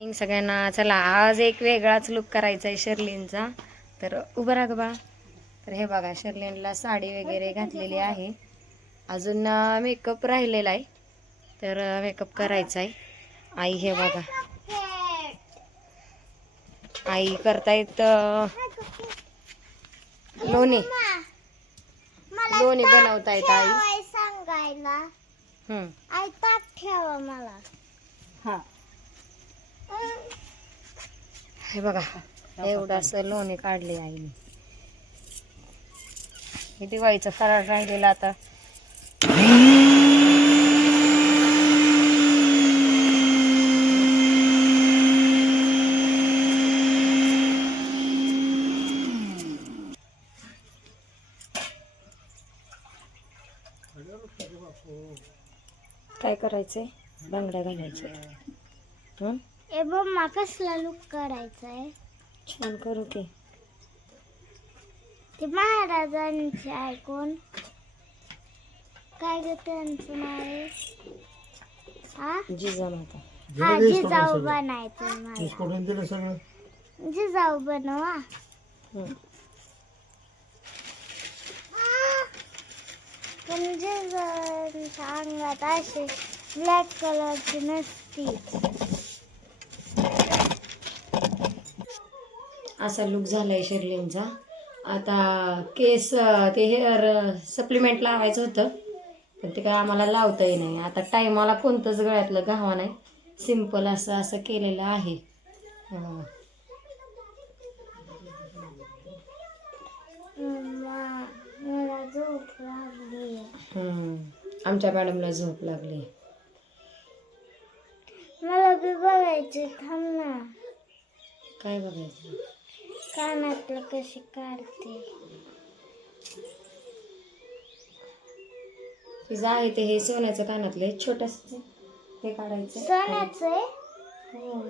Morning सगळ्यांना चला आज एक वेगळाच लुक करायचा आहे शर्लिनचा तर उभं राहा बाळा तर हे बघा शर्लिनला साडी वगैरे घातलेली आहे. अजून मेकअप राहिलेला आहे. तर मेकअप करायचा आहे आई हे बघा. आई करतायत लोणी. लोणी बनवतायत आई. सांगायला. हम्म. आई ताक ठेवा मला. हा. हे बघा एवढं असं लोणी काढले आईने. हे दिवाळीचं फराळ राहिलेलं आता. काय करायचंय? बांगड्या घालायच्या. हं? ए मम्मा कसला लुक करायचा आहे. छान करू की. ते महाराजांचे ऐकून. काय ग त्यांचं नाव आहे? हा? जिजा माता. हा जिजाऊ बनायचं मला. करून दिलं सगळं? जिजाऊ बनवा. हं. पण जिजाऊच्या अंगात असे ब्लॅक कलरची नसती. असा लुक झालाय शर्लिनचा आता केस ते हेअर सप्लिमेंट लावायचं होतं पण ते काय आम्हाला लावताही नाही. आता टायमाला कोणतंच गळ्यातलं घावा नाही. सिंपल असं असं केलेलं आहे. आमच्या मॅडमला झोप लागली. मला बी बघायचे थांब ना. काय बघायचं? कानातलं कशी काढते तिचं आहे ते हे सोन्याचं कानातले छोटस हे काढायचं. सोन्याचं आहे? हो.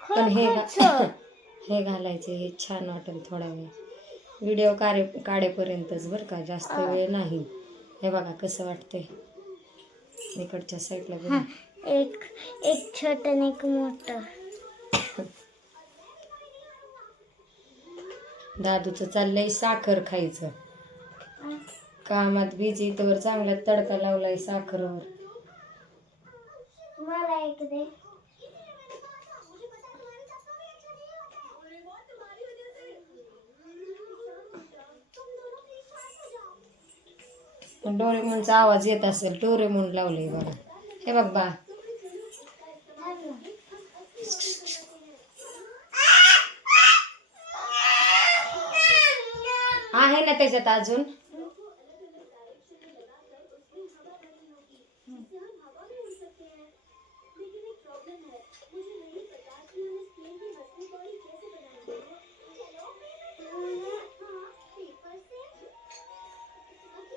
पण हे खरखरचं. हे घालायचे हे छान वाटेल थोडा वेळ. व्हिडिओ काढे काढेपर्यंतच बरं का जास्त वेळ नाही. हे बघा कसं वाटतंय. इकडच्या साईडला बघा. एक एक छोट आणि एक मोठं. दादूचं चाललंय साखर खायचं. कामात बिझी तर चांगला तडका लावलाय साखरवर. मला एक दे. डोरेमोनचा आवाज येत असेल डोरेमोन लावलंय बघा हे बघ बा त्याच्यात अजून?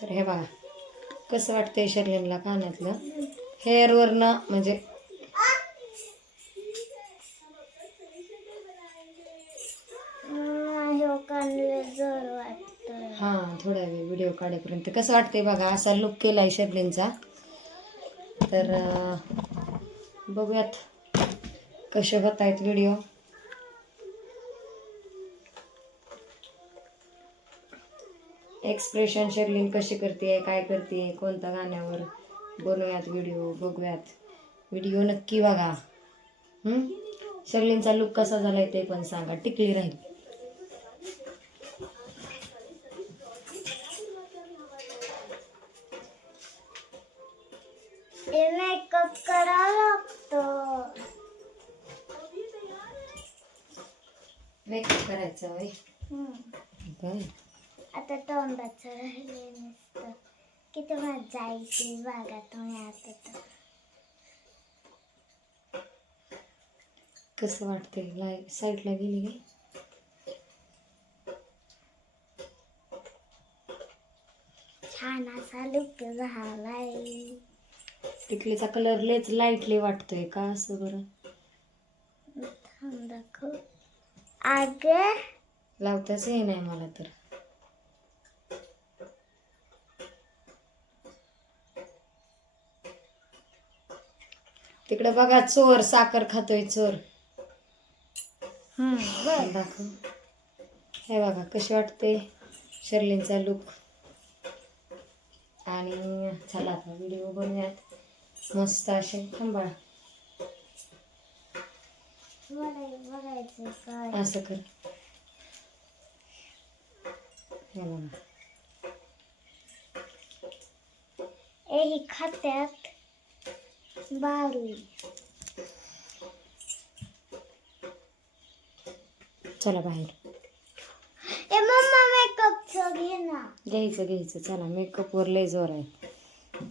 तर हे बघा कसं वाटतंय शर्लिनला कानातलं? हेअरवरनं म्हणजे काढेपर्यंत. कसं वाटतंय बघा असा लुक केला आहे शर्लिनचा तर बघूयात कसे होत आहेत व्हिडिओ एक्सप्रेशन शर्लिन कशी करते काय करते कोणत्या गाण्यावर बनवूयात व्हिडिओ बघूयात. व्हिडिओ नक्की बघा. हं? लुक कसा झालाय ते पण सांगा. टिकली राहील. मेकअप करावा लागतो. मेकअप करायचा वय हम्म. आता तोंडाचं राहिले नसतं किती मजा येते बघा तुम्ही आता तर. कसं वाटतंय? लाय साईडला गेली काय? छान असा लुक झालाय. टिकलीचा कलर लेच लाईटली वाटतोय का असं बरं? थांब दाखव. अग. लावताच ये नाही मला तर. तिकडे बघा चोर साखर खातोय चोर. हम्म, बर. दाखव. हे बघा कशी वाटते? शर्लींचा लुक आणि चला आता व्हिडिओ बनवूयात. मस्त असे थांबाळा असं कर हे खात्यात बारुई चला बाहेर. ए मम्मा मेकअपचं घे ना. घ्यायचं घ्यायचं. चला मेकअपवर लय जोर आहे.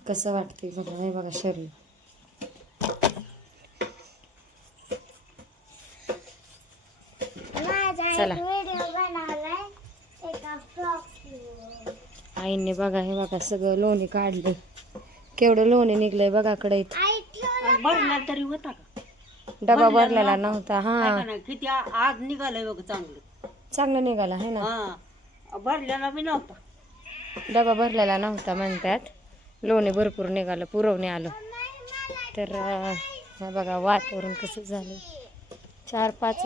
कसं वाटतंय बघा हे बघा शरीर. चला. आईने बघा हे बघा सगळं लोणी काढले. केवढं लोणी निघलंय बघा कढईत. ऐकलं भरला तरी होता का? डबा भरलेला नव्हता. हा. किती आज निघालंय बघ चांगलं. चांगलं निघाला है ना? हा. भरल्याला बी नव्हता. डबा भरलेला नव्हता म्हणतात. लोणी भरपूर निघालं पुरवणे आलं. तर बघा वातावरण कसं झालं चार पाच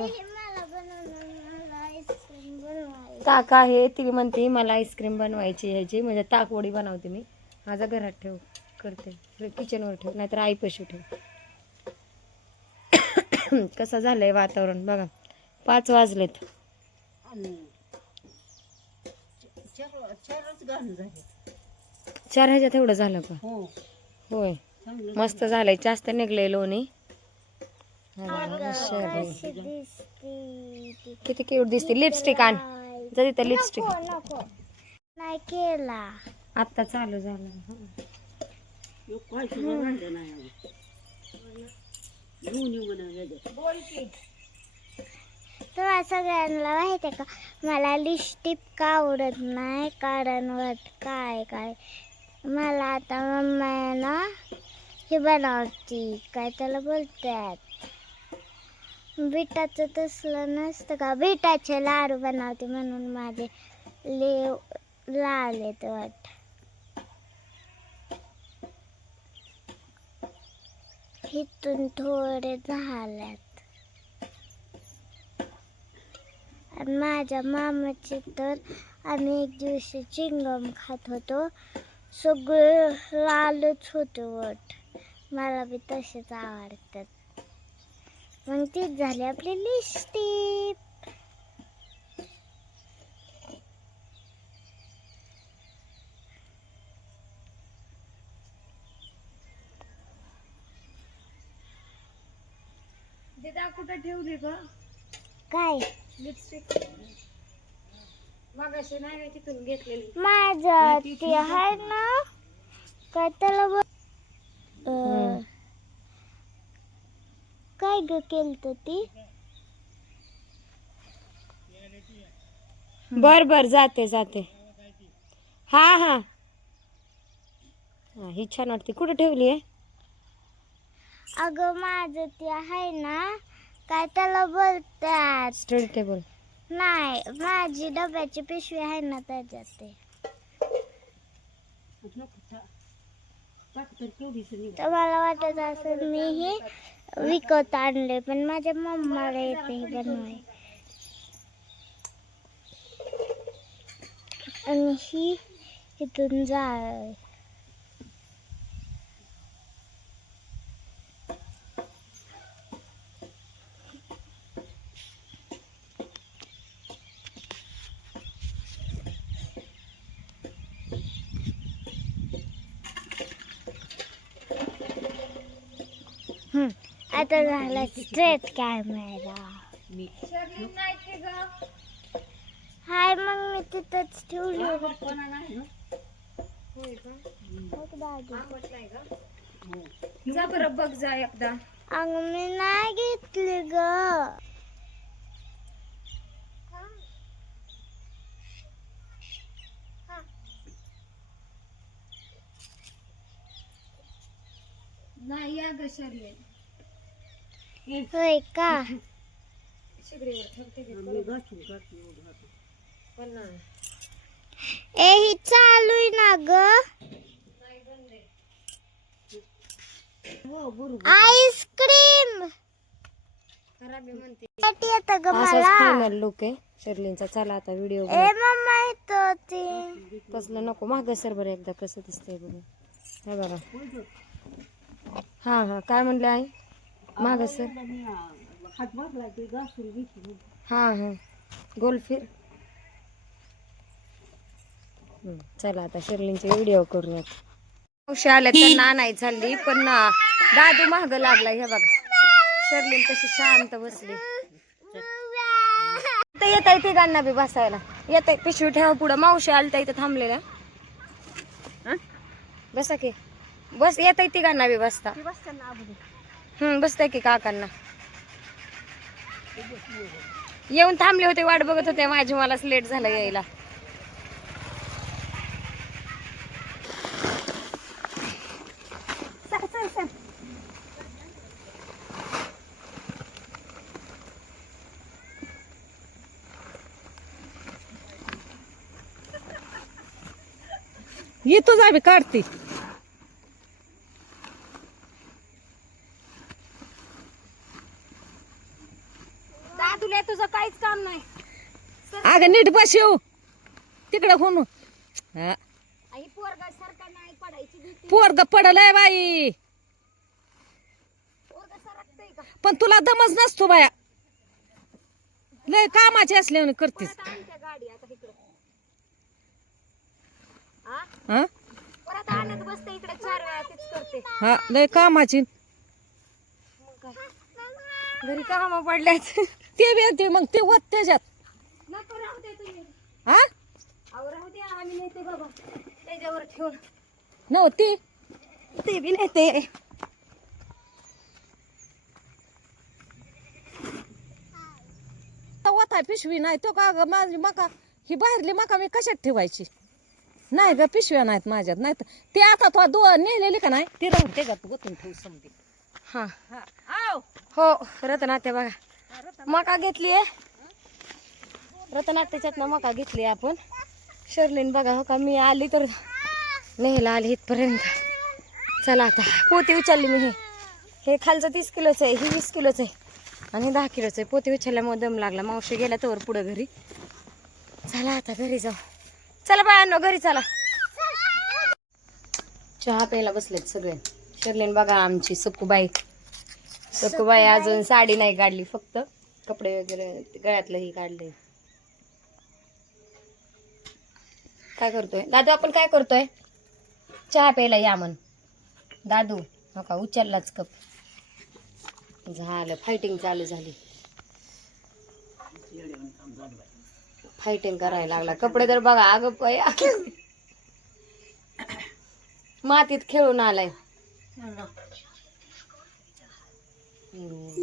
ताक आहे ती म्हणते मला आईस्क्रीम बनवायची ह्याची म्हणजे ताकवडी बनवते मी. माझा घरात ठेव करते. किचनवर ठेव नाहीतर आई ठेव. कसं झालंय वातावरण? बघा. पाच वाजलेत. आणि चार चारच गाणं झाले. चार ह्याच्यात एवढं झालं का? हो. होय. मस्त झालंय. जास्त निघलंय लोणी. हा किती क्यूट दिसते. लिपस्टिक आण. जा तिथं लिपस्टिक नाही केला. आत्ता चालू झालं. तुम्हाला सगळ्यांना माहिती आहे का. मला लिपस्टिक का आवडत नाही? कारण वाट काय काय? मला आता मम्मा आहे ना हे बनवती काय त्याला बोलतात बिटाचं तसलं नसतं का? बिटाचे लाडू बनवते म्हणून माझे ले लाल येत वाट. इथून थोडे झाल्यात. आणि माझ्या मामाचे तर आम्ही एक दिवशी चिंगम खात होतो. सगळे लालच होते वट. मला बी तसेच आवडतात. मग तीच झाली आपली लिस्टिप कुठं ठेवली ग? काय? लिपस्टिक मगाशी नाही तिथून घेतलेली. माझं ते आहे ना काय त्याला बोल अं, काय ग केलं ती? बर बर जाते जाते. हा हा. हा, ही छान वाटते. कुठे ठेवली आहे? अगं माझं ते आहे ना काय त्याला बोलतात? Study table. नाही माझी डब्याची पिशवी आहे ना त्याच्यात ते. तुम्हाला तर मला वाटत असं मी हे विकत आणले पण माझ्या मम्माला येते हे बनवाय आणि ही इथून जाळ आता झाला स्ट्रेट कॅमेरा मी हाय मग मी तिथंच ठेवली. हो. जा बरं बघ जा एकदा. अगं मी नाही घेतली ग. नाही या ग शर्ली होय का शिगडीवर ठेवते की मी घासून घासून एवढं घासून. पण नाही. ए ही चालू आहे ना ग. आईस्क्रीम येतं ग मला. फायनल लुक आहे. शर्लींचा चला आता व्हिडिओ ए मम्मा येतो ती. कसलं नको. माग सर बरं एकदा कसं दिसतंय बघा. हे बघा. हा हा. काय म्हणले आई? माग सर. ते हा हा. गोल फिर. चला आता शर्लींचे व्हिडिओ करूयात. मावशी आल्या त्यांना आणाय चालली पण ना, दादू महाग लागला हे बघा. शर्लीन कशी शांत बसली. तर येत आहे तिघांना बी बसायला. येत आहे पिशवी ठेवा पुढं. मावशी आलता इथं थांबलेल्या. हं? बसा की. बस येत आहे तिघांना बी बसता. बसताय की काकांना. येऊन थांबले होते वाट बघत होते माझी मलाच लेट झालं यायला. येतो जाबी काढते. दादूला तुझं काहीच काम नाही. अगं नीट बस येऊ. तिकडं हा. आई पोरगा सारखा नाही पडायची भीती. पोरग पडलंय बाई. पोरगा सरकतंय का? पण तुला दमच नसतो बाया. लय कामाची असल्याने करतीस. परत आणते गाडी आता इकडं. हा हा? परत आणत बसते इकडे चार वेळा तीच करते. हा लय कामाची. मग काय? घरी काम पडल्यात. ते बी ते मग ते वत त्याच्यात नको राहू दे तुम्ही. हा? अहो राहू दे आम्ही नेते बाबा. त्याच्यावर ठेवून. नव्हती ते. बी नेते पिशवी नाही तो का ग माझी मका ही बाहेरली मका मी कशात ठेवायची? नाही ग पिशव्या नाहीत माझ्यात नाही तर ते आता तो दो नेलेली का नाही ते राहून त्याच्यात गोतून ठेवू समजे हा. हा. आव हो रतनात्या बघा. मका घेतली आहे. रतनात्याच्यात मका घेतली आपण. शर्लीन बघा हो का मी आली तर नेहला आली इथपर्यंत. चला आता पोती उचलली मी हे. हे खालचं तीस किलोचं आहे हे वीस किलोचं आहे. आणि दहा किलोचं आहे. पोती उचलल्यामुळे दम लागला. मावशी गेल्या तर पुढं घरी. चला आता घरी जाऊ. चला बायांनो घरी चला. चहा प्यायला बसलेत सगळे. शर्लीन बघा आमची सुकूबाई सकुबाई अजून साडी नाही काढली फक्त कपडे वगैरे गळ्यातलं ही काढले काय करतोय? दादू आपण काय करतोय? चहा प्यायला या मन दादू हो का उचललाच कप. झालं फायटिंग चालू झाली. फायटिंग करायला लागला. कपडे तर बघा अगं पया मातीत खेळून आलाय. Mm.